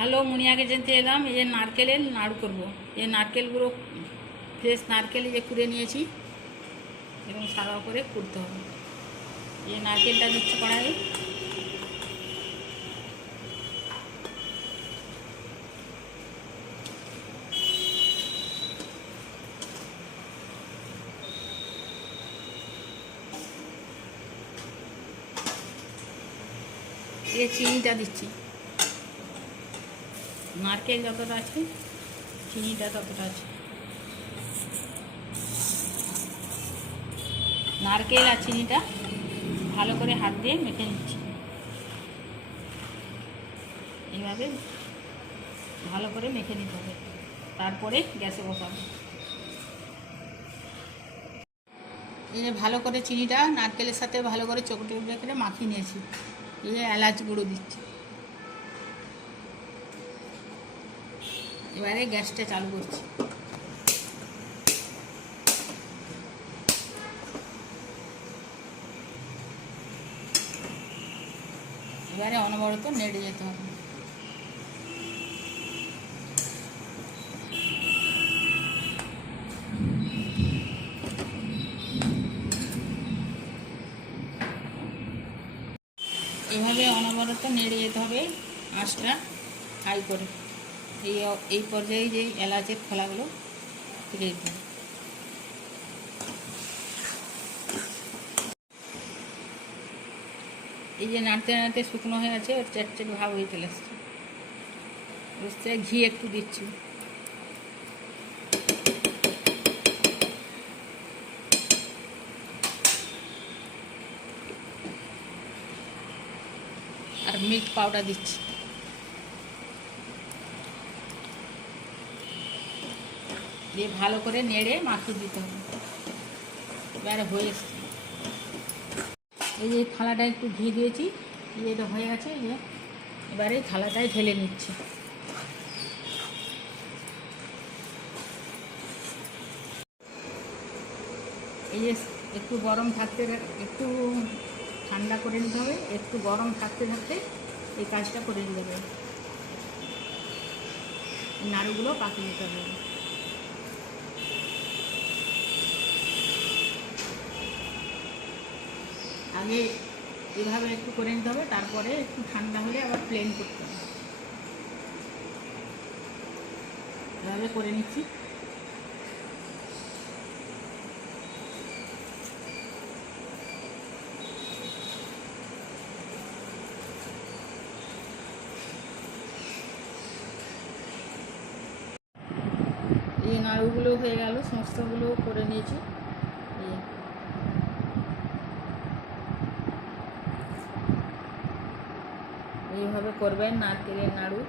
Hello মুনিয়া কিচেনতে এলাম যে নারকেলের নাড়ু করব। এই নারকেলগুলো ফ্রেশ নারকেল যে কুড়ে নিয়েছি এবং সাদা করে কুড়তে হবে। এই নারকেলটা দিচ্ছি কড়াই এই চিনিটা দিচ্ছি। নারকেল যতটা আছে, চিনিটা ততটা আছে। নারকেল আর চিনিটা ভালো করে হাত দিয়ে মেখে নিচ্ছি। এইভাবে ভালো করে মেখে নিতে হবে। তারপরে গ্যাসে বসাবো। এই যে ভালো করে চিনিটা নারকেলের সাথে ভালো করে চকটে করে মাখিয়ে নিয়েছি। এই এলাচ গুঁড়ো দিচ্ছি। এবারে গ্যাসটা চালু করছি। এবারে অনবরত নেড়ে যেতে হবে। এভাবে অনবরত নেড়ে যেতে হবে আঁচটা হাই করে। এই এই পর্যায়ে যে এলাচের খোলাগুলো ফিরে দিতে এই যে নাড়তে নাড়তে শুকনো হয়ে আছে, ওর চেটচেট ভাব হয়ে চলে আসছে। বুঝতে ঘি একটু দিচ্ছি। আর মিল্ক পাউডার দিচ্ছি। দিয়ে ভালো করে নেড়ে মাখিয়ে দিতে হবে। এবার হয়ে এই যে থালাটা একটু ঘি দিয়েছি এটা হয়ে গেছে যে এবারে থালাটায় ঢেলে নিচ্ছি। এই যে একটু গরম থাকতে একটু ঠান্ডা করে নিতে হবে, একটু গরম থাকতে থাকতে এই কাজটা করে নিতে হবে। নাড়ুগুলো পাকিয়ে নিতে হবে। আগে এভাবে একটু করে নিতে হবে, তারপরে একটু ঠান্ডা হলে আবার প্লেন করতে হবে। এভাবে করে নিচ্ছি। এই নাড়ুগুলো হয়ে গেল সমস্তগুলো করে নিয়েছি এই এইভাবে করবেন নারকেলের নাড়ু।